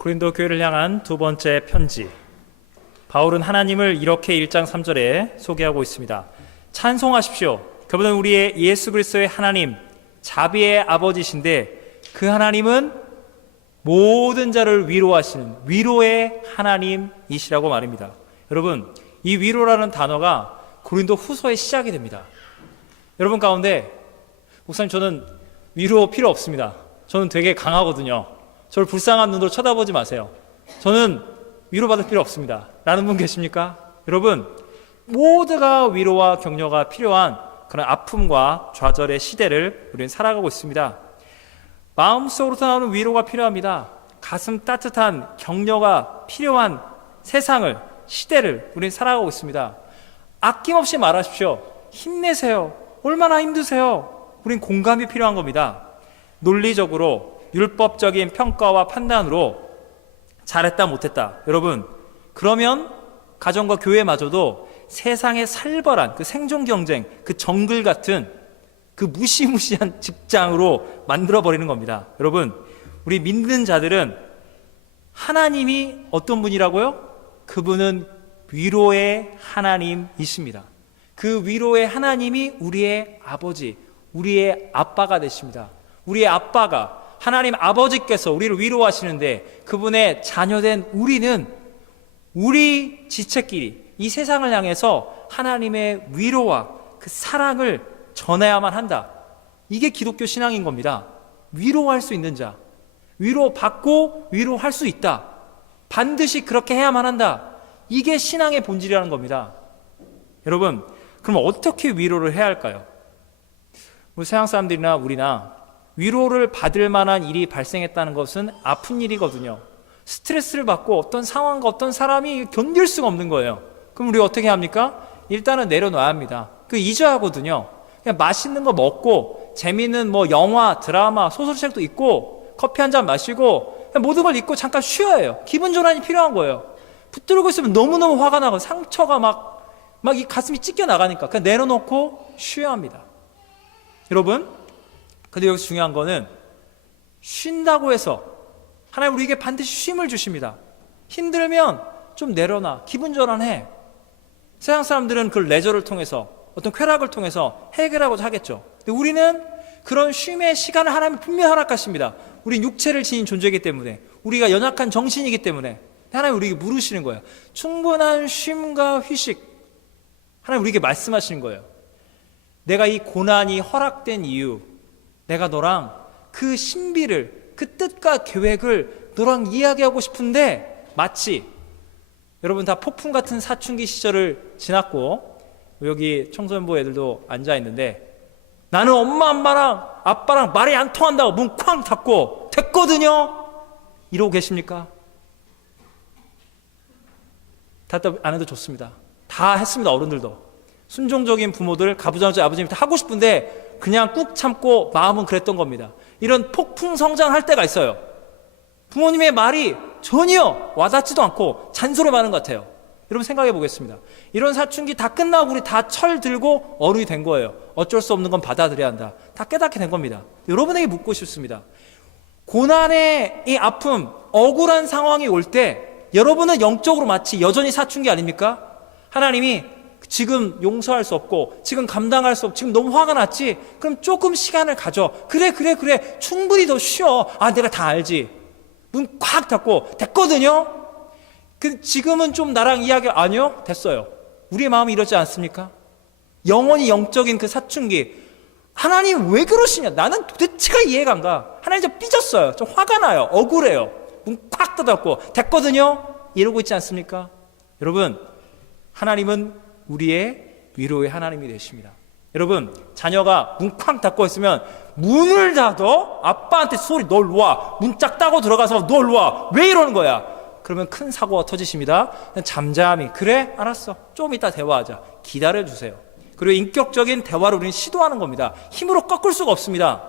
고린도 교회를 향한 두 번째 편지. 바울은 하나님을 이렇게 1장 3절에 소개하고 있습니다. 찬송하십시오. 그분은 우리의 예수 그리스도의 하나님, 자비의 아버지신데 그 하나님은 모든 자를 위로하시는 위로의 하나님이시라고 말입니다. 여러분, 이 위로라는 단어가 고린도 후서의 시작이 됩니다. 여러분 가운데 목사님, 저는 위로 필요 없습니다. 저는 되게 강하거든요. 저를 불쌍한 눈으로 쳐다보지 마세요. 저는 위로받을 필요 없습니다. 라는 분 계십니까? 여러분, 모두가 위로와 격려가 필요한 그런 아픔과 좌절의 시대를 우리는 살아가고 있습니다. 마음속으로서 나오는 위로가 필요합니다. 가슴 따뜻한 격려가 필요한 세상을, 시대를 우리는 살아가고 있습니다. 아낌없이 말하십시오. 힘내세요. 얼마나 힘드세요. 우린 공감이 필요한 겁니다. 논리적으로 율법적인 평가와 판단으로 잘했다 못했다, 여러분, 그러면 가정과 교회마저도 세상의 살벌한 그 생존 경쟁, 그 정글 같은 그 무시무시한 직장으로 만들어버리는 겁니다. 여러분, 우리 믿는 자들은 하나님이 어떤 분이라고요? 그분은 위로의 하나님이십니다. 그 위로의 하나님이 우리의 아버지, 우리의 아빠가 되십니다. 우리의 아빠가, 하나님 아버지께서 우리를 위로하시는데 그분의 자녀된 우리는 우리 지체끼리 이 세상을 향해서 하나님의 위로와 그 사랑을 전해야만 한다. 이게 기독교 신앙인 겁니다. 위로할 수 있는 자, 위로받고 위로할 수 있다. 반드시 그렇게 해야만 한다. 이게 신앙의 본질이라는 겁니다. 여러분, 그럼 어떻게 위로를 해야 할까요? 우리 서양 사람들이나 우리나 위로를 받을 만한 일이 발생했다는 것은 아픈 일이거든요. 스트레스를 받고 어떤 상황과 어떤 사람이 견딜 수가 없는 거예요. 그럼 우리 어떻게 합니까? 일단은 내려놔야 합니다. 그 잊어야 하거든요. 그냥 맛있는 거 먹고 재미있는 뭐 영화, 드라마, 소설책도 읽고 커피 한 잔 마시고 그냥 모든 걸 잊고 잠깐 쉬어야 해요. 기분 전환이 필요한 거예요. 붙들고 있으면 너무너무 화가 나고 상처가 막 이 가슴이 찢겨 나가니까 그냥 내려놓고 쉬어야 합니다. 여러분, 근데 여기서 중요한 거는 쉰다고 해서 하나님 우리에게 반드시 쉼을 주십니다. 힘들면 좀 내려놔, 기분 전환해. 세상 사람들은 그 레저를 통해서 어떤 쾌락을 통해서 해결하고자 하겠죠. 근데 우리는 그런 쉼의 시간을 하나님이 분명히 허락하십니다. 우리 육체를 지닌 존재이기 때문에, 우리가 연약한 정신이기 때문에 하나님 우리에게 물으시는 거예요. 충분한 쉼과 휴식, 하나님 우리에게 말씀하시는 거예요. 내가 이 고난이 허락된 이유, 내가 너랑 그 신비를, 그 뜻과 계획을 너랑 이야기하고 싶은데, 마치 여러분 다 폭풍 같은 사춘기 시절을 지났고 여기 청소년부 애들도 앉아있는데 나는 엄마 아빠랑 말이 안 통한다고 문 쾅 닫고 됐거든요, 이러고 계십니까? 답답 안 해도 좋습니다. 다 했습니다. 어른들도 순종적인 부모들, 가부장적 아버지님 다 하고 싶은데 그냥 꾹 참고 마음은 그랬던 겁니다. 이런 폭풍 성장할 때가 있어요. 부모님의 말이 전혀 와닿지도 않고 잔소리 많은 것 같아요. 여러분 생각해 보겠습니다. 이런 사춘기 다 끝나고 우리 다 철 들고 어른이 된 거예요. 어쩔 수 없는 건 받아들여야 한다. 다 깨닫게 된 겁니다. 여러분에게 묻고 싶습니다. 고난의 이 아픔, 억울한 상황이 올 때 여러분은 영적으로 마치 여전히 사춘기 아닙니까? 하나님이 지금 용서할 수 없고 지금 감당할 수 없고 지금 너무 화가 났지? 그럼 조금 시간을 가져. 그래 충분히 더 쉬어. 내가 다 알지. 문 꽉 닫고 됐거든요. 지금은 좀 나랑 이야기, 아니요, 됐어요. 우리의 마음이 이러지 않습니까? 영원히 영적인 그 사춘기, 하나님 왜 그러시냐? 나는 도대체가 이해가 안 가. 하나님 좀 삐졌어요. 좀 화가 나요. 억울해요. 문 꽉 닫았고 됐거든요, 이러고 있지 않습니까? 여러분, 하나님은 우리의 위로의 하나님이 되십니다. 여러분, 자녀가 문 쾅 닫고 있으면 문을 닫어? 아빠한테 소리, 너 일로 와. 문 짝 따고 들어가서 너 일로 와. 왜 이러는 거야? 그러면 큰 사고가 터지십니다. 그냥 잠잠히, 그래 알았어, 좀 이따 대화하자, 기다려주세요. 그리고 인격적인 대화를 우리는 시도하는 겁니다. 힘으로 꺾을 수가 없습니다.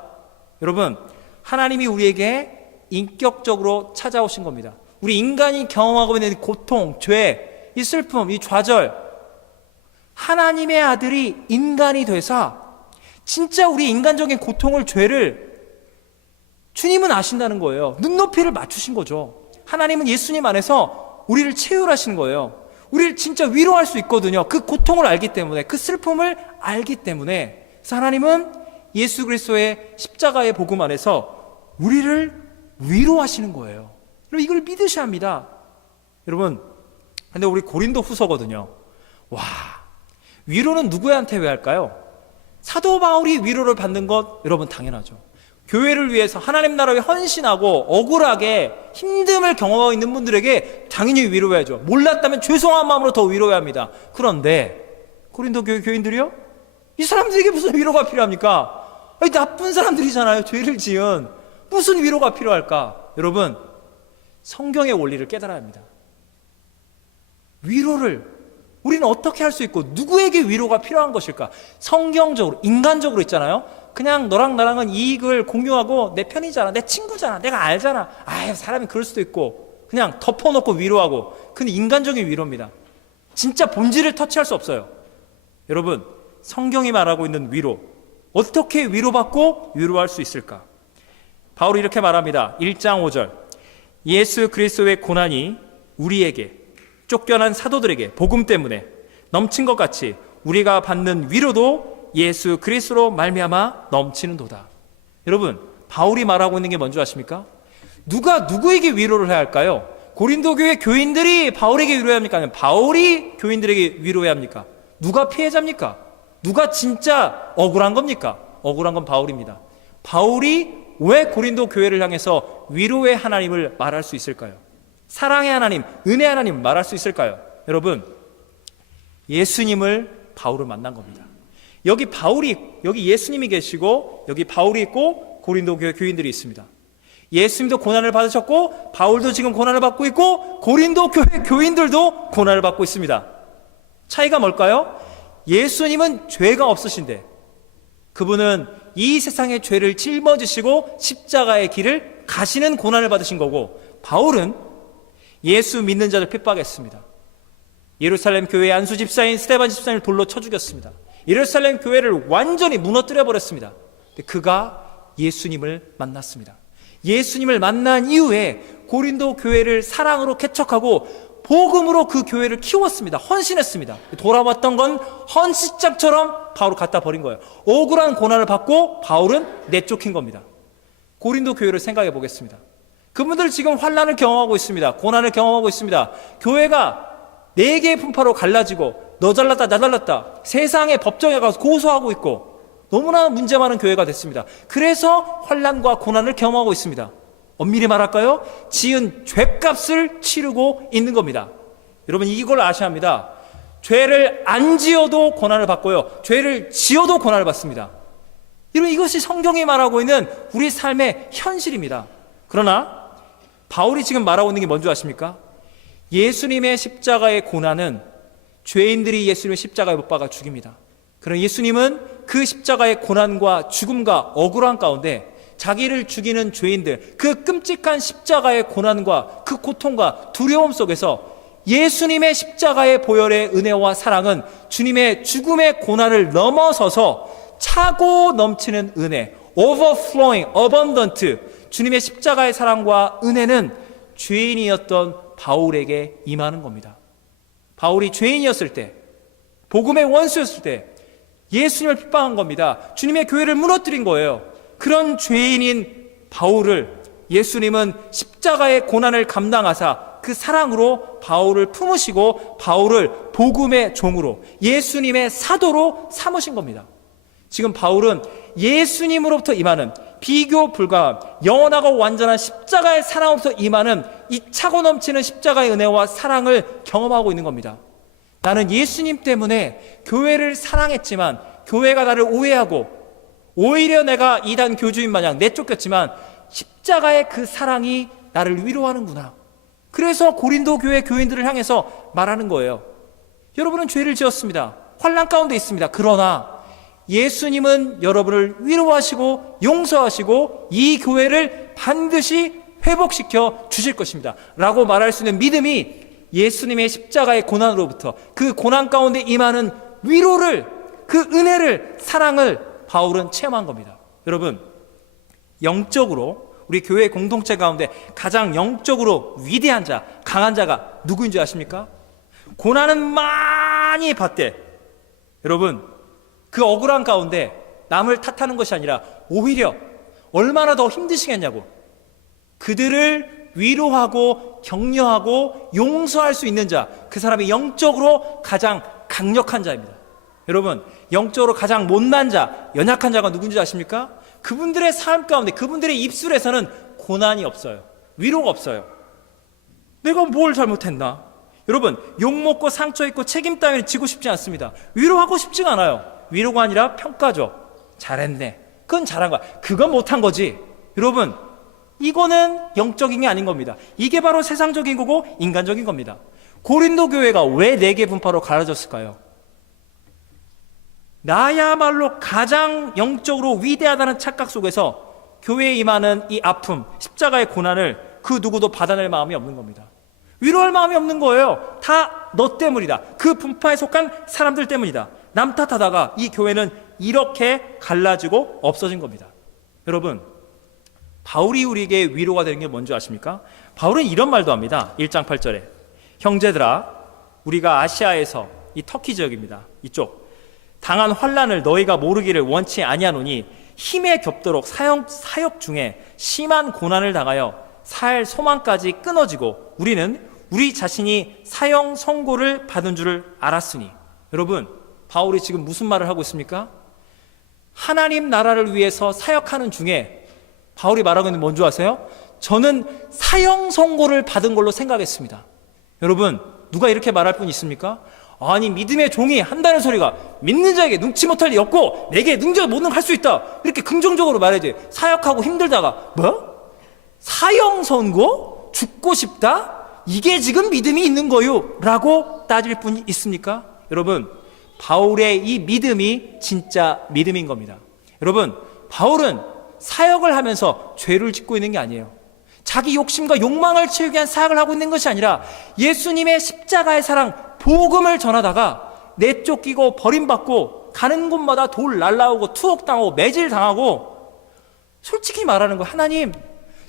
여러분, 하나님이 우리에게 인격적으로 찾아오신 겁니다. 우리 인간이 경험하고 있는 고통, 죄, 이 슬픔, 이 좌절, 하나님의 아들이 인간이 되사 진짜 우리 인간적인 고통을, 죄를 주님은 아신다는 거예요. 눈높이를 맞추신 거죠. 하나님은 예수님 안에서 우리를 체휼하신 거예요. 우리를 진짜 위로할 수 있거든요. 그 고통을 알기 때문에, 그 슬픔을 알기 때문에. 그래서 하나님은 예수 그리스도의 십자가의 복음 안에서 우리를 위로하시는 거예요. 여러분, 이걸 믿으셔야 합니다. 여러분, 근데 우리 고린도 후서거든요. 와, 위로는 누구한테 왜 할까요? 사도 바울이 위로를 받는 것 여러분 당연하죠. 교회를 위해서 하나님 나라에 헌신하고 억울하게 힘듦을 경험하고 있는 분들에게 당연히 위로해야죠. 몰랐다면 죄송한 마음으로 더 위로해야 합니다. 그런데 고린도 교회 교인들이요? 이 사람들에게 무슨 위로가 필요합니까? 아니, 나쁜 사람들이잖아요. 죄를 지은. 무슨 위로가 필요할까? 여러분, 성경의 원리를 깨달아야 합니다. 위로를 우리는 어떻게 할 수 있고 누구에게 위로가 필요한 것일까? 성경적으로, 인간적으로 있잖아요. 그냥 너랑 나랑은 이익을 공유하고 내 편이잖아, 내 친구잖아, 내가 알잖아. 아유, 사람이 그럴 수도 있고 그냥 덮어놓고 위로하고. 근데 인간적인 위로입니다. 진짜 본질을 터치할 수 없어요. 여러분, 성경이 말하고 있는 위로, 어떻게 위로받고 위로할 수 있을까? 바울이 이렇게 말합니다. 1장 5절, 예수 그리스도의 고난이 우리에게, 쫓겨난 사도들에게 복음 때문에 넘친 것 같이 우리가 받는 위로도 예수 그리스도로 말미암아 넘치는도다. 여러분, 바울이 말하고 있는 게 뭔지 아십니까? 누가 누구에게 위로를 해야 할까요? 고린도 교회 교인들이 바울에게 위로해야 합니까? 아니면 바울이 교인들에게 위로해야 합니까? 누가 피해자입니까? 누가 진짜 억울한 겁니까? 억울한 건 바울입니다. 바울이 왜 고린도 교회를 향해서 위로의 하나님을 말할 수 있을까요? 사랑의 하나님, 은혜의 하나님 말할 수 있을까요? 여러분, 예수님을 바울을 만난 겁니다. 여기 예수님이 계시고 여기 바울이 있고 고린도 교회 교인들이 있습니다. 예수님도 고난을 받으셨고 바울도 지금 고난을 받고 있고 고린도 교회 교인들도 고난을 받고 있습니다. 차이가 뭘까요? 예수님은 죄가 없으신데 그분은 이 세상의 죄를 짊어지시고 십자가의 길을 가시는 고난을 받으신 거고, 바울은 예수 믿는 자들 핍박했습니다. 예루살렘 교회의 안수 집사인 스데반 집사님을 돌로 쳐 죽였습니다. 예루살렘 교회를 완전히 무너뜨려 버렸습니다. 그가 예수님을 만났습니다. 예수님을 만난 이후에 고린도 교회를 사랑으로 개척하고 복음으로 그 교회를 키웠습니다. 헌신했습니다. 돌아왔던 건 헌신장처럼 바울을 갖다 버린 거예요. 억울한 고난을 받고 바울은 내쫓긴 겁니다. 고린도 교회를 생각해 보겠습니다. 그분들 지금 환난을 경험하고 있습니다. 고난을 경험하고 있습니다. 교회가 4개의 분파로 갈라지고 너 잘났다 나 잘났다 세상의 법정에 가서 고소하고 있고 너무나 문제 많은 교회가 됐습니다. 그래서 환난과 고난을 경험하고 있습니다. 엄밀히 말할까요? 지은 죄값을 치르고 있는 겁니다. 여러분, 이걸 아셔야 합니다. 죄를 안 지어도 고난을 받고요, 죄를 지어도 고난을 받습니다. 여러분, 이것이 성경이 말하고 있는 우리 삶의 현실입니다. 그러나 바울이 지금 말하고 있는 게 뭔지 아십니까? 예수님의 십자가의 고난은 죄인들이 예수님의 십자가에 못 박아 죽입니다. 그러나 예수님은 그 십자가의 고난과 죽음과 억울한 가운데 자기를 죽이는 죄인들, 그 끔찍한 십자가의 고난과 그 고통과 두려움 속에서 예수님의 십자가의 보혈의 은혜와 사랑은 주님의 죽음의 고난을 넘어서서 차고 넘치는 은혜, overflowing, abundant, 주님의 십자가의 사랑과 은혜는 죄인이었던 바울에게 임하는 겁니다. 바울이 죄인이었을 때, 복음의 원수였을 때 예수님을 핍박한 겁니다. 주님의 교회를 무너뜨린 거예요. 그런 죄인인 바울을 예수님은 십자가의 고난을 감당하사 그 사랑으로 바울을 품으시고 바울을 복음의 종으로, 예수님의 사도로 삼으신 겁니다. 지금 바울은 예수님으로부터 임하는 비교 불가한 영원하고 완전한 십자가의 사랑으로부터 임하는 이 차고 넘치는 십자가의 은혜와 사랑을 경험하고 있는 겁니다. 나는 예수님 때문에 교회를 사랑했지만 교회가 나를 오해하고 오히려 내가 이단 교주인 마냥 내쫓겼지만 십자가의 그 사랑이 나를 위로하는구나. 그래서 고린도 교회 교인들을 향해서 말하는 거예요. 여러분은 죄를 지었습니다. 환난 가운데 있습니다. 그러나 예수님은 여러분을 위로하시고 용서하시고 이 교회를 반드시 회복시켜 주실 것입니다 라고 말할 수 있는 믿음이 예수님의 십자가의 고난으로부터 그 고난 가운데 임하는 위로를, 그 은혜를, 사랑을 바울은 체험한 겁니다. 여러분, 영적으로 우리 교회 공동체 가운데 가장 영적으로 위대한 자, 강한 자가 누구인 줄 아십니까? 고난은 많이 받대. 여러분, 그 억울한 가운데 남을 탓하는 것이 아니라 오히려 얼마나 더 힘드시겠냐고, 그들을 위로하고 격려하고 용서할 수 있는 자, 그 사람이 영적으로 가장 강력한 자입니다. 여러분, 영적으로 가장 못난 자, 연약한 자가 누군지 아십니까? 그분들의 삶 가운데, 그분들의 입술에서는 고난이 없어요. 위로가 없어요. 내가 뭘 잘못했나? 여러분, 욕먹고 상처 입고 책임 따위를 지고 싶지 않습니다. 위로하고 싶지가 않아요. 위로가 아니라 평가죠. 잘했네, 그건 잘한 거야, 그건 못한 거지. 여러분, 이거는 영적인 게 아닌 겁니다. 이게 바로 세상적인 거고 인간적인 겁니다. 고린도 교회가 왜 4개 분파로 갈라졌을까요? 나야말로 가장 영적으로 위대하다는 착각 속에서 교회에 임하는 이 아픔, 십자가의 고난을 그 누구도 받아낼 마음이 없는 겁니다. 위로할 마음이 없는 거예요. 다 너 때문이다. 그 분파에 속한 사람들 때문이다. 남 탓하다가 이 교회는 이렇게 갈라지고 없어진 겁니다. 여러분, 바울이 우리에게 위로가 되는 게 뭔지 아십니까? 바울은 이런 말도 합니다. 1장 8절에 형제들아, 우리가 아시아에서, 이 터키 지역입니다, 이쪽 당한 환난을 너희가 모르기를 원치 아니하노니 힘에 겹도록 사역 중에 심한 고난을 당하여 살 소망까지 끊어지고 우리는 우리 자신이 사형 선고를 받은 줄을 알았으니. 여러분, 바울이 지금 무슨 말을 하고 있습니까? 하나님 나라를 위해서 사역하는 중에 바울이 말하고 있는 게 뭔지 아세요? 저는 사형 선고를 받은 걸로 생각했습니다. 여러분, 누가 이렇게 말할 분 있습니까? 아니, 믿음의 종이 한다는 소리가 믿는 자에게 능치 못할 리 없고 내게 능력 모든 할 수 있다, 이렇게 긍정적으로 말해야지. 사역하고 힘들다가 뭐? 사형 선고? 죽고 싶다? 이게 지금 믿음이 있는 거요? 라고 따질 분이 있습니까? 여러분, 바울의 이 믿음이 진짜 믿음인 겁니다. 여러분, 바울은 사역을 하면서 죄를 짓고 있는 게 아니에요. 자기 욕심과 욕망을 채우기 위한 사역을 하고 있는 것이 아니라 예수님의 십자가의 사랑, 복음을 전하다가 내쫓기고 버림받고 가는 곳마다 돌 날라오고 투옥당하고 매질당하고, 솔직히 말하는 거예요. 하나님,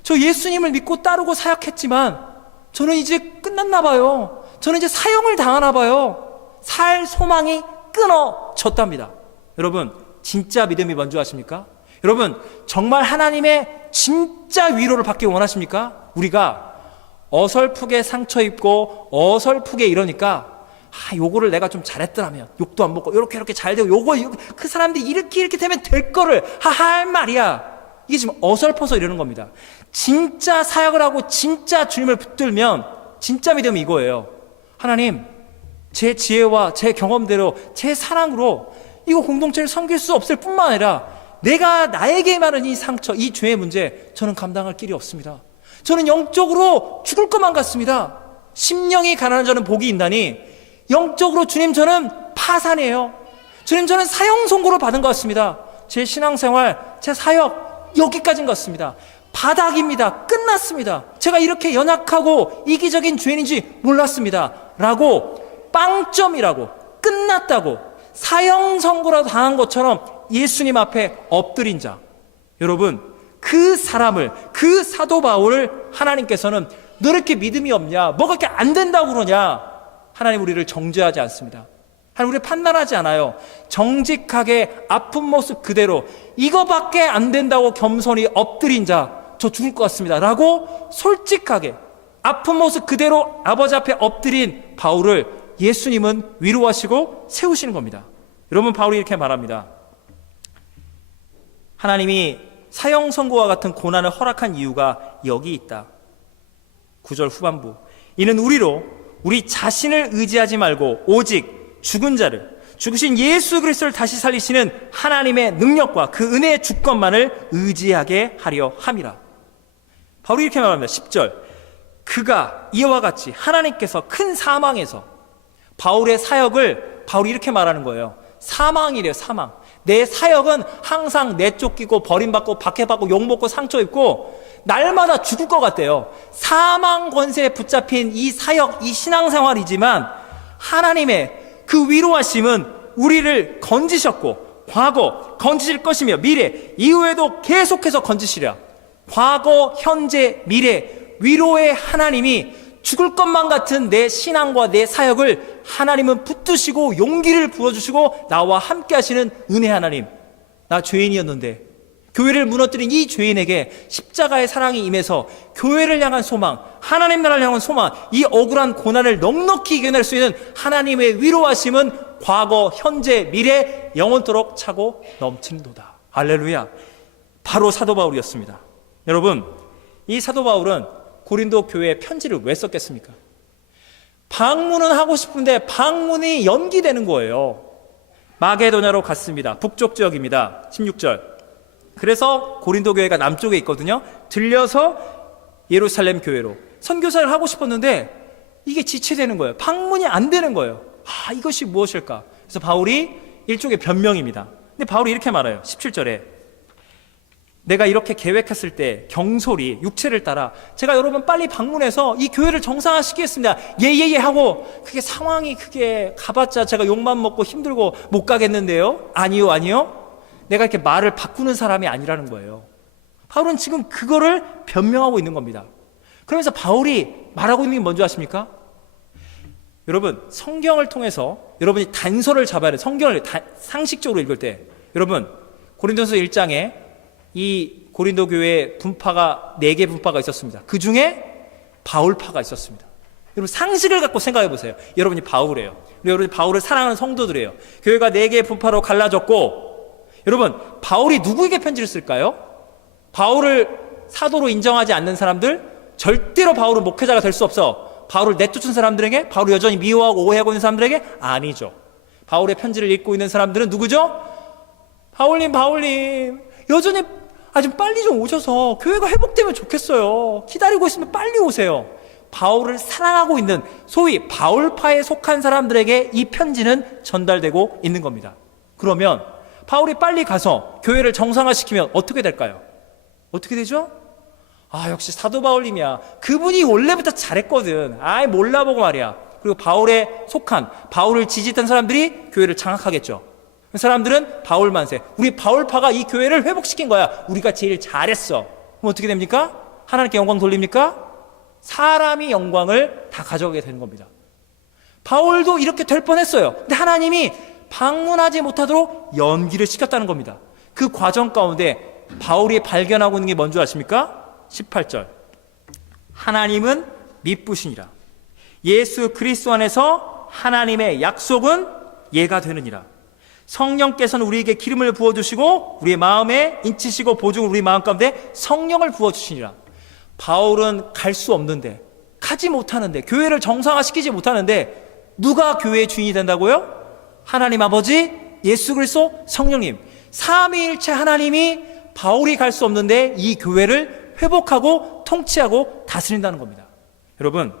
저 예수님을 믿고 따르고 사역했지만 저는 이제 끝났나 봐요. 저는 이제 사형을 당하나 봐요. 살 소망이 끊어졌답니다. 여러분, 진짜 믿음이 뭔지 아십니까? 여러분, 정말 하나님의 진짜 위로를 받기 원하십니까? 우리가 어설프게 상처 입고 어설프게 이러니까 요거를 내가 좀 잘했더라면, 욕도 안 먹고 이렇게 잘 되고 요거 그 사람들이 이렇게 되면 될 거를 할 말이야. 이게 지금 어설퍼서 이러는 겁니다. 진짜 사역을 하고 진짜 주님을 붙들면 진짜 믿음이 이거예요. 하나님, 제 지혜와 제 경험대로 제 사랑으로 이거 공동체를 섬길 수 없을 뿐만 아니라 내가 나에게 말하는 이 상처, 이 죄의 문제, 저는 감당할 길이 없습니다. 저는 영적으로 죽을 것만 같습니다. 심령이 가난한 자는 복이 있나니 영적으로 주님, 저는 파산이에요. 주님, 저는 사형 선고를 받은 것 같습니다. 제 신앙생활, 제 사역 여기까지인 것 같습니다. 바닥입니다. 끝났습니다. 제가 이렇게 연약하고 이기적인 죄인인지 몰랐습니다. 라고, 빵점이라고, 끝났다고, 사형 선고라도 당한 것처럼 예수님 앞에 엎드린 자, 여러분, 그 사람을, 그 사도 바울을 하나님께서는 너 이렇게 믿음이 없냐, 뭐가 이렇게 안 된다고 그러냐, 하나님 우리를 정죄하지 않습니다. 하나님 우리를 판단하지 않아요. 정직하게 아픈 모습 그대로 이거밖에 안 된다고 겸손히 엎드린 자, 저 죽을 것 같습니다 라고 솔직하게 아픈 모습 그대로 아버지 앞에 엎드린 바울을 예수님은 위로하시고 세우시는 겁니다. 여러분, 바울이 이렇게 말합니다. 하나님이 사형 선고와 같은 고난을 허락한 이유가 여기 있다. 9절 후반부, 이는 우리 자신을 의지하지 말고 오직 죽은 자를, 죽으신 예수 그리스도를 다시 살리시는 하나님의 능력과 그 은혜의 주권만을 의지하게 하려 함이라. 바울이 이렇게 말합니다. 10절, 그가 이와 같이 하나님께서 큰 사망에서, 바울의 사역을 바울이 이렇게 말하는 거예요. 사망이래요. 사망. 내 사역은 항상 내쫓기고 버림받고 박해받고 욕먹고 상처 입고 날마다 죽을 것 같대요. 사망 권세에 붙잡힌 이 사역, 이 신앙생활이지만 하나님의 그 위로하심은 우리를 건지셨고 과거 건지실 것이며 미래 이후에도 계속해서 건지시랴. 과거, 현재, 미래, 위로의 하나님이 죽을 것만 같은 내 신앙과 내 사역을 하나님은 붙드시고 용기를 부어주시고 나와 함께 하시는 은혜 하나님. 나 죄인이었는데 교회를 무너뜨린 이 죄인에게 십자가의 사랑이 임해서 교회를 향한 소망, 하나님 나라를 향한 소망, 이 억울한 고난을 넉넉히 이겨낼 수 있는 하나님의 위로하심은 과거, 현재, 미래, 영원토록 차고 넘치는도다. 할렐루야. 바로 사도 바울이었습니다. 여러분, 이 사도 바울은 고린도 교회에 편지를 왜 썼겠습니까? 방문은 하고 싶은데 방문이 연기되는 거예요. 마게도냐로 갔습니다. 북쪽 지역입니다. 16절. 그래서 고린도 교회가 남쪽에 있거든요. 들려서 예루살렘 교회로 선교사를 하고 싶었는데 이게 지체되는 거예요. 방문이 안 되는 거예요. 이것이 무엇일까? 그래서 바울이 일종의 변명입니다. 근데 바울이 이렇게 말해요. 17절에 내가 이렇게 계획했을 때 경솔이 육체를 따라 제가 여러분 빨리 방문해서 이 교회를 정상화시키겠습니다. 예예예 하고 그게 상황이 그게 가봤자 제가 욕만 먹고 힘들고 못 가겠는데요. 아니요. 내가 이렇게 말을 바꾸는 사람이 아니라는 거예요. 바울은 지금 그거를 변명하고 있는 겁니다. 그러면서 바울이 말하고 있는 게 뭔지 아십니까? 여러분, 성경을 통해서 여러분이 단서를 잡아야 돼요. 성경을 상식적으로 읽을 때 여러분, 고린도서 1장에 이 고린도 교회에 분파가 4개 분파가 있었습니다. 그 중에 바울파가 있었습니다. 여러분, 상식을 갖고 생각해 보세요. 여러분이 바울이에요. 여러분이 바울을 사랑하는 성도들이에요. 교회가 4개의 분파로 갈라졌고, 여러분, 바울이 누구에게 편지를 쓸까요? 바울을 사도로 인정하지 않는 사람들, 절대로 바울은 목회자가 될 수 없어. 바울을 내쫓은 사람들에게, 바울을 여전히 미워하고 오해하고 있는 사람들에게? 아니죠. 바울의 편지를 읽고 있는 사람들은 누구죠? 바울님, 여전히 좀 빨리 좀 오셔서 교회가 회복되면 좋겠어요. 기다리고 있으면 빨리 오세요. 바울을 사랑하고 있는 소위 바울파에 속한 사람들에게 이 편지는 전달되고 있는 겁니다. 그러면 바울이 빨리 가서 교회를 정상화시키면 어떻게 될까요? 어떻게 되죠? 역시 사도 바울님이야. 그분이 원래부터 잘했거든. 몰라보고 말이야. 그리고 바울에 속한, 바울을 지지했던 사람들이 교회를 장악하겠죠. 그 사람들은 바울 만세. 우리 바울파가 이 교회를 회복시킨 거야. 우리가 제일 잘했어. 그럼 어떻게 됩니까? 하나님께 영광 돌립니까? 사람이 영광을 다 가져가게 되는 겁니다. 바울도 이렇게 될 뻔했어요. 근데 하나님이 방문하지 못하도록 연기를 시켰다는 겁니다. 그 과정 가운데 바울이 발견하고 있는 게 뭔지 아십니까? 18절. 하나님은 미쁘시니라. 예수 그리스도 안에서 하나님의 약속은 예가 되느니라. 성령께서는 우리에게 기름을 부어주시고 우리의 마음에 인치시고 보증을 우리 마음 가운데 성령을 부어주시니라. 바울은 갈 수 없는데, 가지 못하는데, 교회를 정상화시키지 못하는데 누가 교회의 주인이 된다고요? 하나님 아버지, 예수 그리스도, 성령님, 삼위일체 하나님이 바울이 갈 수 없는데 이 교회를 회복하고 통치하고 다스린다는 겁니다. 여러분,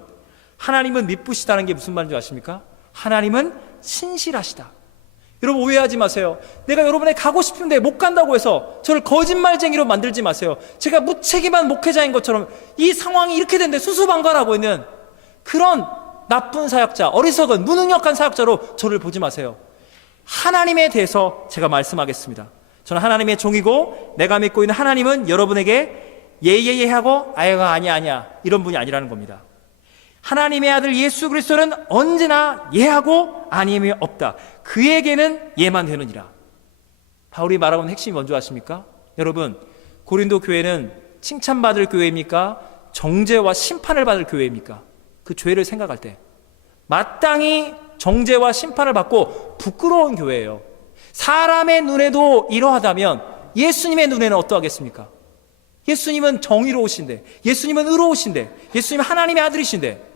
하나님은 미쁘시다는 게 무슨 말인지 아십니까? 하나님은 신실하시다. 여러분, 오해하지 마세요. 내가 여러분에 가고 싶은데 못 간다고 해서 저를 거짓말쟁이로 만들지 마세요. 제가 무책임한 목회자인 것처럼 이 상황이 이렇게 된데 수수방관하고 있는 그런 나쁜 사역자, 어리석은 무능력한 사역자로 저를 보지 마세요. 하나님에 대해서 제가 말씀하겠습니다. 저는 하나님의 종이고 내가 믿고 있는 하나님은 여러분에게 예예예 하고 아니야 이런 분이 아니라는 겁니다. 하나님의 아들 예수 그리스도는 언제나 예하고 아님이 없다. 그에게는 예만 되느니라. 바울이 말하고 있는 핵심이 뭔지 아십니까? 여러분, 고린도 교회는 칭찬받을 교회입니까? 정죄와 심판을 받을 교회입니까? 그 죄를 생각할 때 마땅히 정죄와 심판을 받고 부끄러운 교회예요. 사람의 눈에도 이러하다면 예수님의 눈에는 어떠하겠습니까? 예수님은 정의로우신데, 예수님은 의로우신데, 예수님은 하나님의 아들이신데.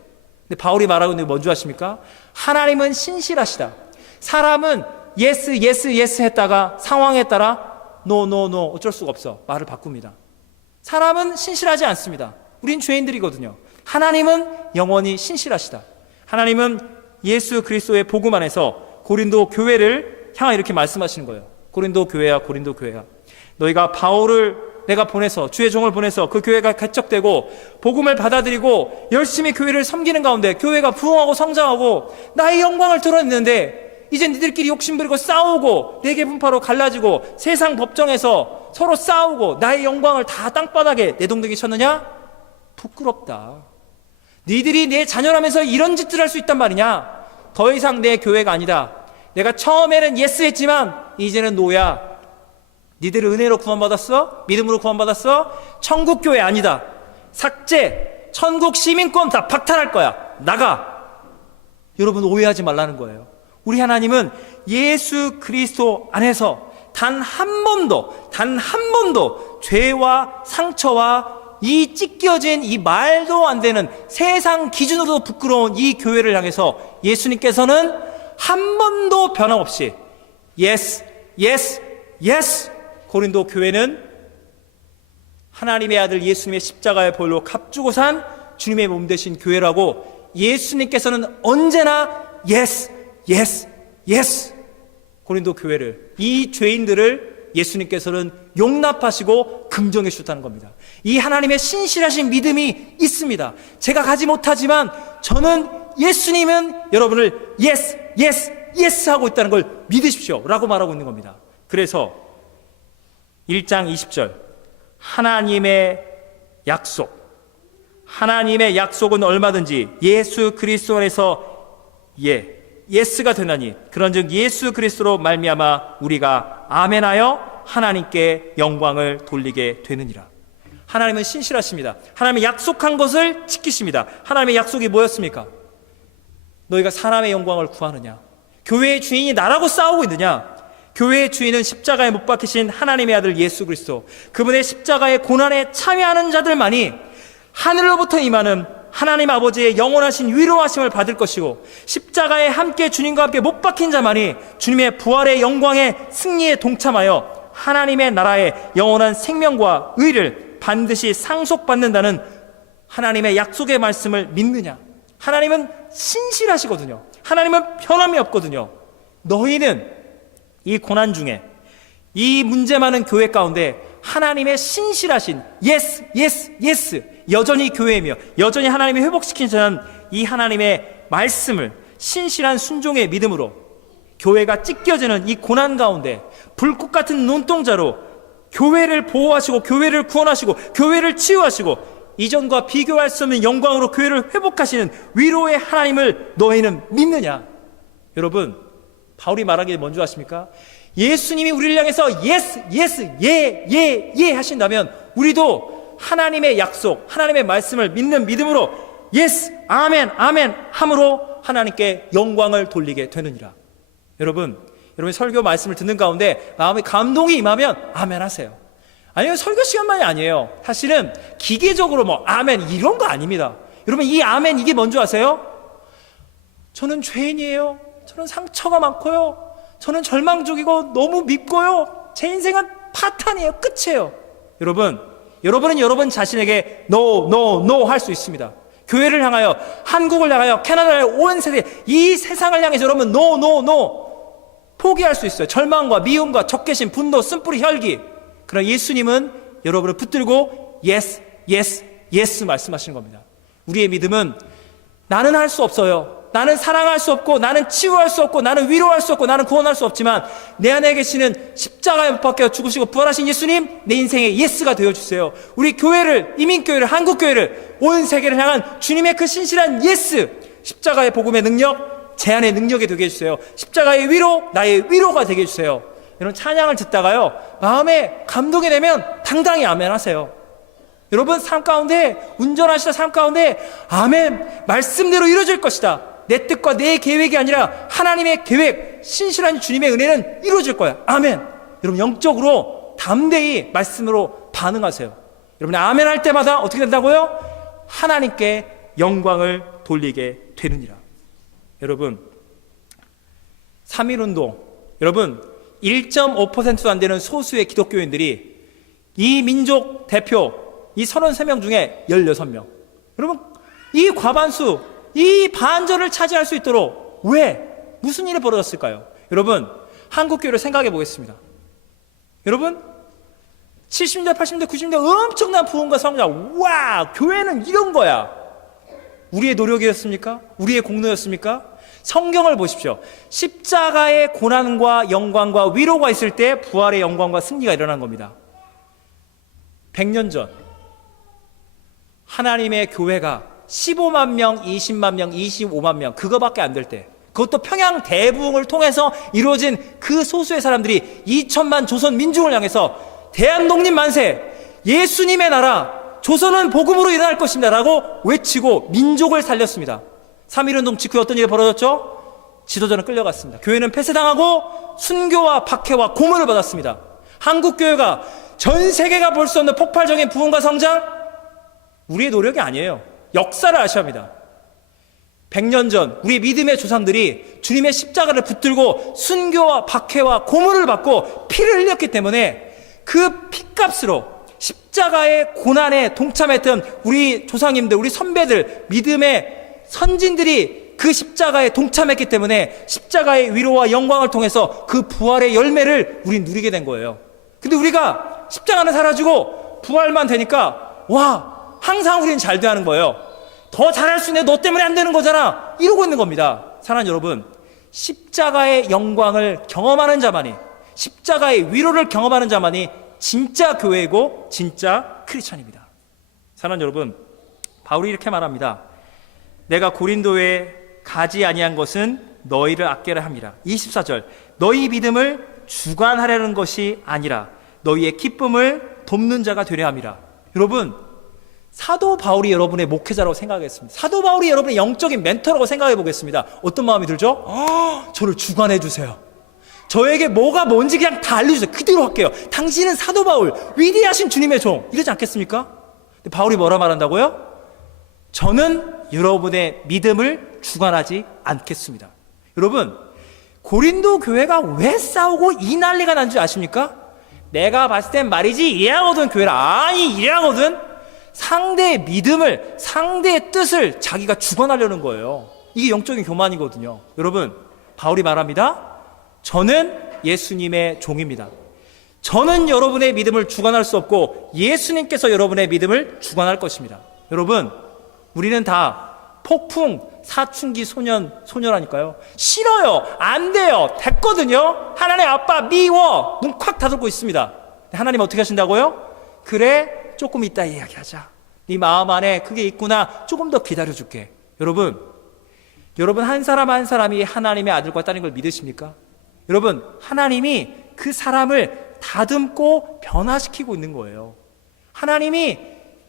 근데 바울이 말하고 있는 게 뭔지 아십니까? 하나님은 신실하시다. 사람은 예스 했다가 상황에 따라 노 어쩔 수가 없어 말을 바꿉니다. 사람은 신실하지 않습니다. 우린 죄인들이거든요. 하나님은 영원히 신실하시다. 하나님은 예수 그리스도의 복음 안에서 고린도 교회를 향하 이렇게 말씀하시는 거예요. 고린도 교회야, 너희가 바울을 내가 보내서, 주의 종을 보내서 그 교회가 개척되고 복음을 받아들이고 열심히 교회를 섬기는 가운데 교회가 부흥하고 성장하고 나의 영광을 드러냈는데 이제 니들끼리 욕심부리고 싸우고 4개 분파로 갈라지고 세상 법정에서 서로 싸우고 나의 영광을 다 땅바닥에 내동댕이 쳤느냐? 부끄럽다. 니들이 내 자녀라면서 이런 짓을 할 수 있단 말이냐? 더 이상 내 교회가 아니다. 내가 처음에는 예스 했지만 이제는 노야. 니들 은혜로 구원받았어? 믿음으로 구원받았어? 천국 교회 아니다. 삭제. 천국 시민권 다 박탈할 거야. 나가. 여러분, 오해하지 말라는 거예요. 우리 하나님은 예수 그리스도 안에서 단 한 번도 죄와 상처와 이 찢겨진 이 말도 안 되는 세상 기준으로도 부끄러운 이 교회를 향해서 예수님께서는 한 번도 변함없이 yes, yes, yes. 고린도 교회는 하나님의 아들 예수님의 십자가의 보혈로 값주고 산 주님의 몸 되신 교회라고 예수님께서는 언제나 yes, yes, yes. 고린도 교회를, 이 죄인들을 예수님께서는 용납하시고 긍정해 주셨다는 겁니다. 이 하나님의 신실하신 믿음이 있습니다. 제가 가지 못하지만 저는 예수님은 여러분을 yes, yes, yes 하고 있다는 걸 믿으십시오 라고 말하고 있는 겁니다. 그래서 1장 20절 하나님의 약속은 얼마든지 예수 그리스도 안에서 예스가 되나니 그런즉 예수 그리스도로 말미암아 우리가 아멘하여 하나님께 영광을 돌리게 되느니라. 하나님은 신실하십니다. 하나님의 약속한 것을 지키십니다. 하나님의 약속이 뭐였습니까? 너희가 사람의 영광을 구하느냐? 교회의 주인이 나라고 싸우고 있느냐? 교회의 주인은 십자가에 못 박히신 하나님의 아들 예수 그리스도, 그분의 십자가의 고난에 참여하는 자들만이 하늘로부터 임하는 하나님 아버지의 영원하신 위로하심을 받을 것이고, 십자가에 함께 주님과 함께 못 박힌 자만이 주님의 부활의 영광의 승리에 동참하여 하나님의 나라의 영원한 생명과 의를 반드시 상속받는다는 하나님의 약속의 말씀을 믿느냐? 하나님은 신실하시거든요. 하나님은 변함이 없거든요. 너희는 이 고난 중에, 이 문제 많은 교회 가운데 하나님의 신실하신 예스, 예스, 예스, 여전히 교회이며 여전히 하나님이 회복시킨 자는 이 하나님의 말씀을 신실한 순종의 믿음으로 교회가 찢겨지는 이 고난 가운데 불꽃 같은 눈동자로 교회를 보호하시고 교회를 구원하시고 교회를 치유하시고 이전과 비교할 수 없는 영광으로 교회를 회복하시는 위로의 하나님을 너희는 믿느냐? 여러분, 바울이 말하기에 뭔지 아십니까? 예수님이 우리를 향해서 예스, 예스, 예 하신다면 우리도 하나님의 약속, 하나님의 말씀을 믿는 믿음으로 예스, 아멘, 아멘 함으로 하나님께 영광을 돌리게 되느니라. 여러분 설교 말씀을 듣는 가운데 마음에 감동이 임하면 아멘 하세요. 아니면 설교 시간만이 아니에요. 사실은 기계적으로 뭐 아멘 이런 거 아닙니다. 여러분, 이 아멘 이게 뭔지 아세요? 저는 죄인이에요. 저는 상처가 많고요. 저는 절망적이고 너무 밉고요. 제 인생은 파탄이에요. 끝이에요. 여러분은 여러분 자신에게 no 할 수 있습니다. 교회를 향하여, 한국을 향하여, 캐나다의 온 세계, 이 세상을 향해서 여러분 no 포기할 수 있어요. 절망과 미움과 적개심, 분노, 쓴뿌리, 혈기. 그러나 예수님은 여러분을 붙들고 yes, yes, yes 말씀하시는 겁니다. 우리의 믿음은 나는 할 수 없어요. 나는 사랑할 수 없고, 나는 치유할 수 없고, 나는 위로할 수 없고, 나는 구원할 수 없지만 내 안에 계시는 십자가에 못 박혀 죽으시고 부활하신 예수님, 내 인생의 예스가 되어주세요. 우리 교회를, 이민교회를, 한국교회를, 온 세계를 향한 주님의 그 신실한 예스, 십자가의 복음의 능력, 제 안의 능력이 되게 해주세요. 십자가의 위로, 나의 위로가 되게 해주세요. 여러분, 찬양을 듣다가요 마음에 감동이 되면 당당히 아멘 하세요. 여러분, 삶 가운데, 운전하시다 삶 가운데 아멘, 말씀대로 이루어질 것이다. 내 뜻과 내 계획이 아니라 하나님의 계획, 신실한 주님의 은혜는 이루어질 거야. 아멘. 여러분, 영적으로 담대히 말씀으로 반응하세요. 여러분, 아멘 할 때마다 어떻게 된다고요? 하나님께 영광을 돌리게 되느니라. 여러분, 3.1운동, 여러분 1.5%도 안 되는 소수의 기독교인들이 이 민족 대표, 이 33명 중에 16명, 여러분 이 과반수, 이 반절을 차지할 수 있도록 왜? 무슨 일이 벌어졌을까요? 여러분, 한국교회를 생각해 보겠습니다. 여러분, 70년대, 80년대, 90년대 엄청난 부흥과 성장, 와, 교회는 이런 거야. 우리의 노력이었습니까? 우리의 공로였습니까? 성경을 보십시오. 십자가의 고난과 영광과 위로가 있을 때 부활의 영광과 승리가 일어난 겁니다. 100년 전 하나님의 교회가 15만 명, 20만 명, 25만 명 그거밖에 안 될 때, 그것도 평양 대부흥을 통해서 이루어진 그 소수의 사람들이 2천만 조선 민중을 향해서 대한독립 만세, 예수님의 나라, 조선은 복음으로 일어날 것입니다 라고 외치고 민족을 살렸습니다. 3.1운동 직후에 어떤 일이 벌어졌죠? 지도자는 끌려갔습니다. 교회는 폐쇄당하고 순교와 박해와 고문을 받았습니다. 한국교회가 전 세계가 볼 수 없는 폭발적인 부흥과 성장, 우리의 노력이 아니에요. 역사를 아셔야 합니다. 100년 전 우리 믿음의 조상들이 주님의 십자가를 붙들고 순교와 박해와 고문을 받고 피를 흘렸기 때문에 그 피값으로 십자가의 고난에 동참했던 우리 조상님들, 우리 선배들, 믿음의 선진들이 그 십자가에 동참했기 때문에 십자가의 위로와 영광을 통해서 그 부활의 열매를 우리 누리게 된 거예요. 근데 우리가 십자가는 사라지고 부활만 되니까 와, 항상 우리는 잘 돼야 하는 거예요. 더 잘할 수 있는데 너 때문에 안 되는 거잖아, 이러고 있는 겁니다. 사랑하는 여러분, 십자가의 영광을 경험하는 자만이, 십자가의 위로를 경험하는 자만이 진짜 교회이고 진짜 크리스찬입니다. 사랑하는 여러분, 바울이 이렇게 말합니다. 내가 고린도에 가지 아니한 것은 너희를 아끼려 함이라. 24절, 너희 믿음을 주관하려는 것이 아니라 너희의 기쁨을 돕는 자가 되려 함이라. 여러분, 사도 바울이 여러분의 목회자라고 생각하겠습니다. 사도 바울이 여러분의 영적인 멘토라고 생각해 보겠습니다. 어떤 마음이 들죠? 저를 주관해 주세요. 저에게 뭐가 뭔지 그냥 다 알려주세요. 그대로 할게요. 당신은 사도 바울, 위대하신 주님의 종, 이러지 않겠습니까? 근데 바울이 뭐라 말한다고요? 저는 여러분의 믿음을 주관하지 않겠습니다. 여러분, 고린도 교회가 왜 싸우고 이 난리가 난 줄 아십니까? 내가 봤을 땐 말이지 이래하거든 교회라. 아니, 이래하거든. 상대의 믿음을, 상대의 뜻을 자기가 주관하려는 거예요. 이게 영적인 교만이거든요. 여러분, 바울이 말합니다. 저는 예수님의 종입니다. 저는 여러분의 믿음을 주관할 수 없고 예수님께서 여러분의 믿음을 주관할 것입니다. 여러분, 우리는 다 폭풍, 사춘기 소녀라니까요. 싫어요, 안 돼요, 됐거든요. 하나님 아빠 미워, 문 콱 닫고 있습니다. 하나님 어떻게 하신다고요? 그래, 조금 이따 이야기하자. 네 마음 안에 그게 있구나, 조금 더 기다려줄게. 여러분 한 사람 한 사람이 하나님의 아들과 딸인 걸 믿으십니까? 여러분, 하나님이 그 사람을 다듬고 변화시키고 있는 거예요. 하나님이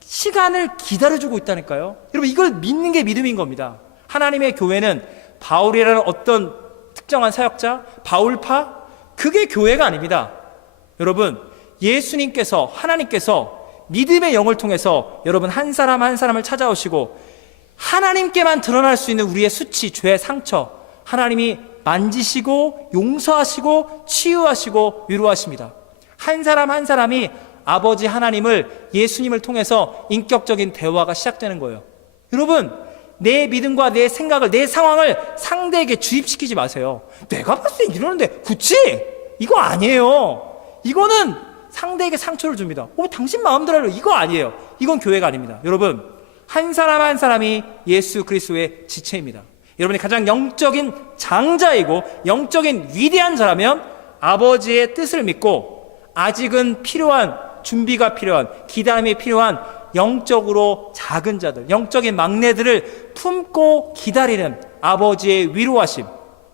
시간을 기다려주고 있다니까요. 여러분, 이걸 믿는 게 믿음인 겁니다. 하나님의 교회는 바울이라는 어떤 특정한 사역자, 바울파, 그게 교회가 아닙니다. 여러분, 예수님께서, 하나님께서 믿음의 영을 통해서 여러분 한 사람 한 사람을 찾아오시고 하나님께만 드러날 수 있는 우리의 수치, 죄, 상처, 하나님이 만지시고 용서하시고 치유하시고 위로하십니다. 한 사람 한 사람이 아버지 하나님을, 예수님을 통해서 인격적인 대화가 시작되는 거예요. 여러분, 내 믿음과 내 생각을, 내 상황을 상대에게 주입시키지 마세요. 내가 봤을 때 이러는데 그치? 이거 아니에요. 이거는 상대에게 상처를 줍니다. 당신 마음대로 하려, 이거 아니에요. 이건 교회가 아닙니다. 여러분, 한 사람 한 사람이 예수 그리스도의 지체입니다. 여러분이 가장 영적인 장자이고 영적인 위대한 자라면 아버지의 뜻을 믿고 아직은 필요한, 준비가 필요한, 기다림이 필요한 영적으로 작은 자들, 영적인 막내들을 품고 기다리는 아버지의 위로하심.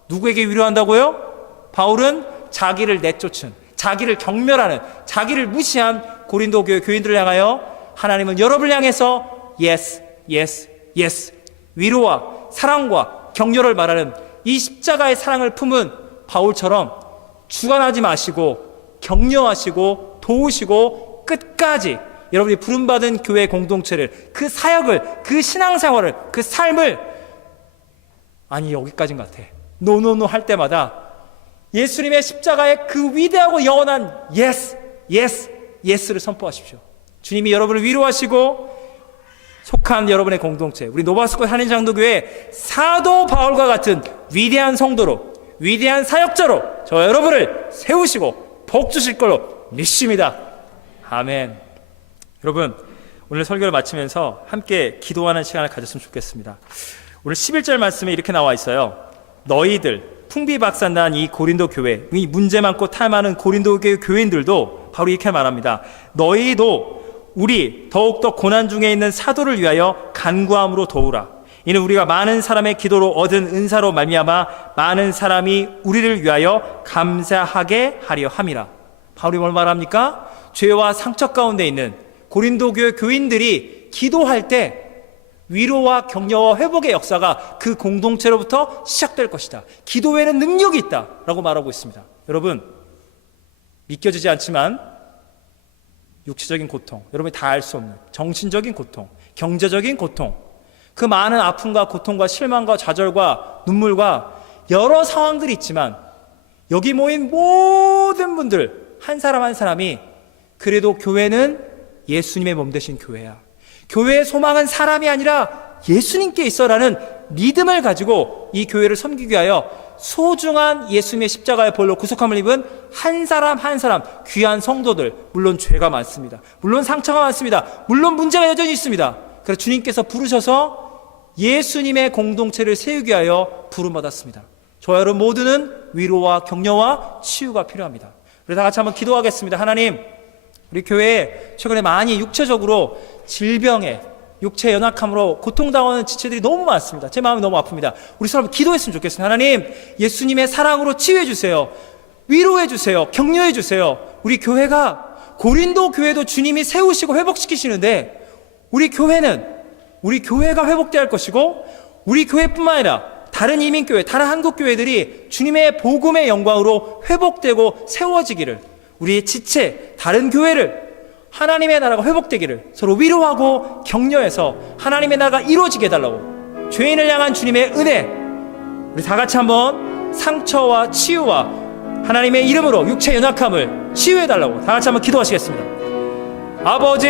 누구에게 위로한다고요? 바울은 자기를 내쫓은, 자기를 경멸하는, 자기를 무시한 고린도 교회 교인들을 향하여 하나님은 여러분을 향해서 yes, yes, yes, 위로와 사랑과 격려를 말하는 이 십자가의 사랑을 품은 바울처럼 주관하지 마시고 격려하시고 도우시고 끝까지 여러분이 부름받은 교회 공동체를, 그 사역을, 그 신앙생활을, 그 삶을, 아니 여기까지인 것 같아, 노노노 할 때마다 예수님의 십자가의 그 위대하고 영원한 예스, 예스, 예스를 선포하십시오. 주님이 여러분을 위로하시고 속한 여러분의 공동체, 우리 노바스코 한인장로교회 사도 바울과 같은 위대한 성도로, 위대한 사역자로 저 여러분을 세우시고 복 주실 걸로 믿습니다. 아멘. 여러분, 오늘 설교를 마치면서 함께 기도하는 시간을 가졌으면 좋겠습니다. 오늘 11절 말씀에 이렇게 나와 있어요. 너희들, 풍비박산난 이 고린도 교회, 이 문제 많고 탐 많은 고린도 교회 교인들도 바로 이렇게 말합니다. 너희도 우리 더욱더 고난 중에 있는 사도를 위하여 간구함으로 도우라. 이는 우리가 많은 사람의 기도로 얻은 은사로 말미암아 많은 사람이 우리를 위하여 감사하게 하려 함이라. 바울이 뭘 말합니까? 죄와 상처 가운데 있는 고린도 교회 교인들이 기도할 때 위로와 격려와 회복의 역사가 그 공동체로부터 시작될 것이다. 기도에는 능력이 있다라고 말하고 있습니다. 여러분, 믿겨지지 않지만 육체적인 고통, 여러분이 다 알 수 없는 정신적인 고통, 경제적인 고통, 그 많은 아픔과 고통과 실망과 좌절과 눈물과 여러 상황들이 있지만 여기 모인 모든 분들 한 사람 한 사람이 그래도 교회는 예수님의 몸 되신 교회야. 교회의 소망은 사람이 아니라 예수님께 있어라는 믿음을 가지고 이 교회를 섬기기 위하여 소중한 예수님의 십자가의 보혈로 구속함을 입은 한 사람 한 사람 귀한 성도들, 물론 죄가 많습니다. 물론 상처가 많습니다. 물론 문제가 여전히 있습니다. 그래서 주님께서 부르셔서 예수님의 공동체를 세우기 위하여 부름받았습니다. 저와 여러분 모두는 위로와 격려와 치유가 필요합니다. 그래서 다 같이 한번 기도하겠습니다. 하나님, 우리 교회에 최근에 많이 육체적으로 질병에 육체 연약함으로 고통당하는 지체들이 너무 많습니다. 제 마음이 너무 아픕니다. 우리 서로 기도했으면 좋겠습니다. 하나님, 예수님의 사랑으로 치유해 주세요. 위로해 주세요. 격려해 주세요. 우리 교회가 고린도 교회도 주님이 세우시고 회복시키시는데 우리 교회가 회복되어야 할 것이고 우리 교회뿐만 아니라 다른 이민교회, 다른 한국교회들이 주님의 복음의 영광으로 회복되고 세워지기를, 우리의 지체, 다른 교회를 하나님의 나라가 회복되기를 서로 위로하고 격려해서 하나님의 나라가 이루어지게 해달라고, 죄인을 향한 주님의 은혜, 우리 다 같이 한번 상처와 치유와 하나님의 이름으로 육체 연약함을 치유해달라고 다 같이 한번 기도하시겠습니다. 아버지,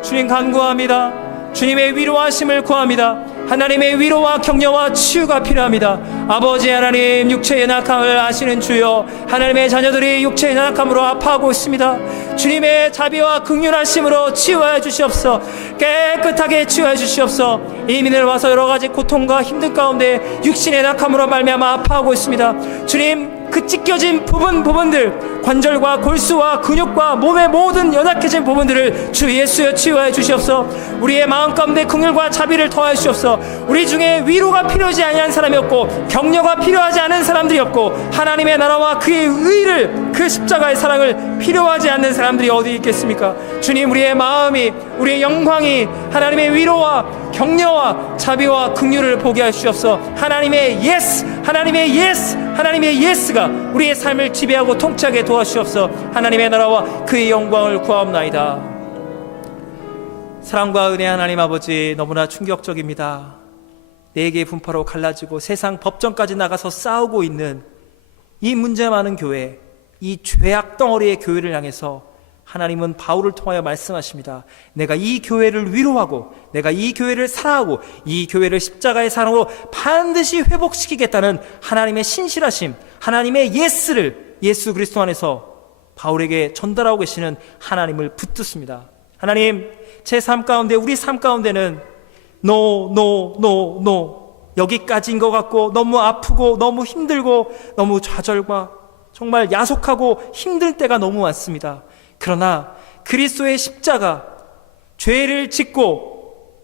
주님 간구합니다. 주님의 위로하심을 구합니다. 하나님의 위로와 격려와 치유가 필요합니다. 아버지 하나님, 육체의 연약함을 아시는 주여, 하나님의 자녀들이 육체의 연약함으로 아파하고 있습니다. 주님의 자비와 긍휼하심으로 치유하여 주시옵소서. 깨끗하게 치유하여 주시옵소서. 이민을 와서 여러 가지 고통과 힘든 가운데 육신의 연약함으로 말미암아 아파하고 있습니다. 주님, 그 찢겨진 부분들, 관절과 골수와 근육과 몸의 모든 연약해진 부분들을 주 예수여 치유하여 주시옵소서. 우리의 마음 가운데 긍휼과 자비를 더하여 주시옵소서. 우리 중에 위로가 필요하지 아니한 사람이 없고 격려가 필요하지 않은 사람들이 없고 하나님의 나라와 그의 의를, 그 십자가의 사랑을 필요하지 않는 사람들이 어디 있겠습니까? 주님, 우리의 마음이, 우리의 영광이 하나님의 위로와 격려와 자비와 긍휼을 보게 하시옵소서. 하나님의 예스, 하나님의 예스, 하나님의 예스가 우리의 삶을 지배하고 통치하게 도와주시옵소서. 하나님의 나라와 그의 영광을 구하옵나이다. 사랑과 은혜 하나님 아버지, 너무나 충격적입니다. 네 개의 분파로 갈라지고 세상 법정까지 나가서 싸우고 있는 이 문제 많은 교회, 이 죄악 덩어리의 교회를 향해서 하나님은 바울을 통하여 말씀하십니다. 내가 이 교회를 위로하고 내가 이 교회를 사랑하고 이 교회를 십자가의 사랑으로 반드시 회복시키겠다는 하나님의 신실하심, 하나님의 예스를 예수 그리스도 안에서 바울에게 전달하고 계시는 하나님을 붙듭습니다. 하나님, 제 삶 가운데, 우리 삶 가운데는 no 여기까지인 것 같고 너무 아프고 너무 힘들고 너무 좌절과 정말 야속하고 힘들 때가 너무 많습니다. 그러나 그리스도의 십자가, 죄를 짓고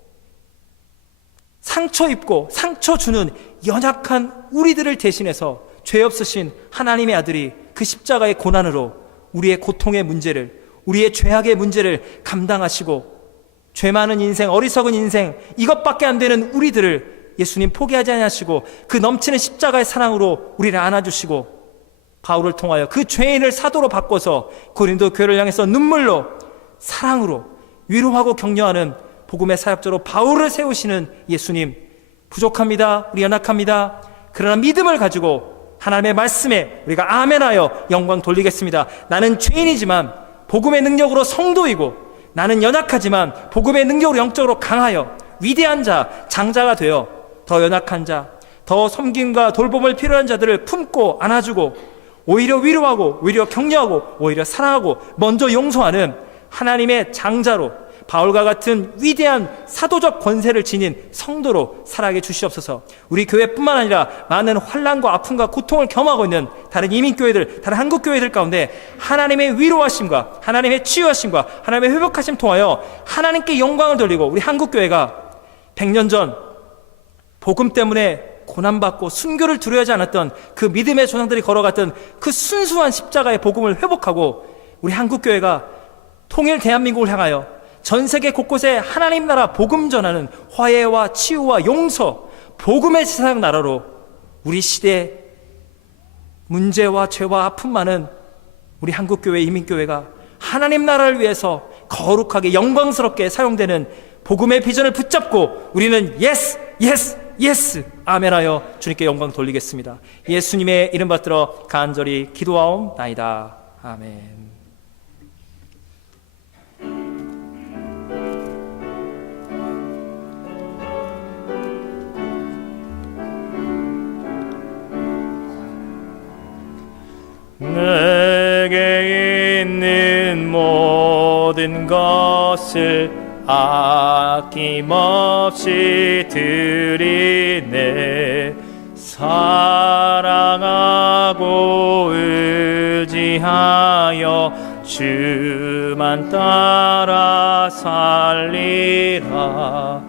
상처 입고 상처 주는 연약한 우리들을 대신해서 죄 없으신 하나님의 아들이 그 십자가의 고난으로 우리의 고통의 문제를, 우리의 죄악의 문제를 감당하시고 죄 많은 인생, 어리석은 인생, 이것밖에 안 되는 우리들을 예수님 포기하지 않으시고 그 넘치는 십자가의 사랑으로 우리를 안아주시고 바울을 통하여 그 죄인을 사도로 바꿔서 고린도 교회를 향해서 눈물로, 사랑으로 위로하고 격려하는 복음의 사역자로 바울을 세우시는 예수님, 부족합니다. 우리 연약합니다. 그러나 믿음을 가지고 하나님의 말씀에 우리가 아멘하여 영광 돌리겠습니다. 나는 죄인이지만 복음의 능력으로 성도이고, 나는 연약하지만 복음의 능력으로 영적으로 강하여 위대한 자, 장자가 되어 더 연약한 자, 더 섬김과 돌봄을 필요한 자들을 품고 안아주고 오히려 위로하고 오히려 격려하고 오히려 사랑하고 먼저 용서하는 하나님의 장자로, 바울과 같은 위대한 사도적 권세를 지닌 성도로 살아가게 주시옵소서. 우리 교회뿐만 아니라 많은 환난과 아픔과 고통을 경험하고 있는 다른 이민교회들, 다른 한국교회들 가운데 하나님의 위로하심과 하나님의 치유하심과 하나님의 회복하심 통하여 하나님께 영광을 돌리고, 우리 한국교회가 100년 전 복음 때문에 고난받고 순교를 두려워하지 않았던 그 믿음의 조상들이 걸어갔던 그 순수한 십자가의 복음을 회복하고, 우리 한국교회가 통일 대한민국을 향하여 전 세계 곳곳에 하나님 나라 복음 전하는 화해와 치유와 용서, 복음의 세상 나라로 우리 시대의 문제와 죄와 아픔 많은 우리 한국교회, 이민교회가 하나님 나라를 위해서 거룩하게 영광스럽게 사용되는 복음의 비전을 붙잡고 우리는 예스 예스 예스 아멘하여 주님께 영광 돌리겠습니다. 예수님의 이름 받들어 간절히 기도하옵나이다. 아멘. 내게 있는 모든 것을 아낌없이 드리네. 사랑하고 의지하여 주만 따라 살리라.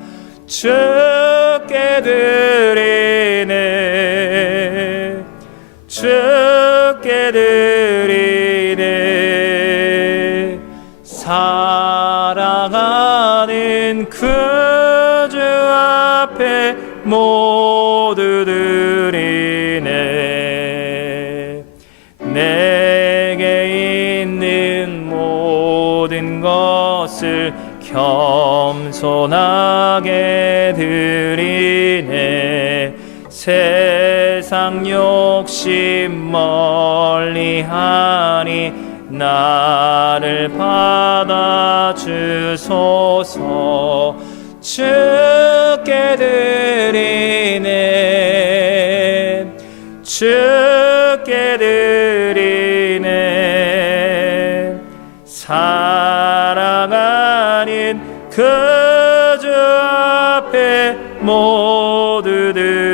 주께 드리네, 주께 드리네. 사랑하는 그 주 앞에 모두 드리네. 내게 있는 모든 것을 겸손하게 드리네. 세상 욕심 멀리하니 나를 받아주소서. 주께 드리네, 주께 드리네. 사랑하는 그 주 앞에 모두 드리네.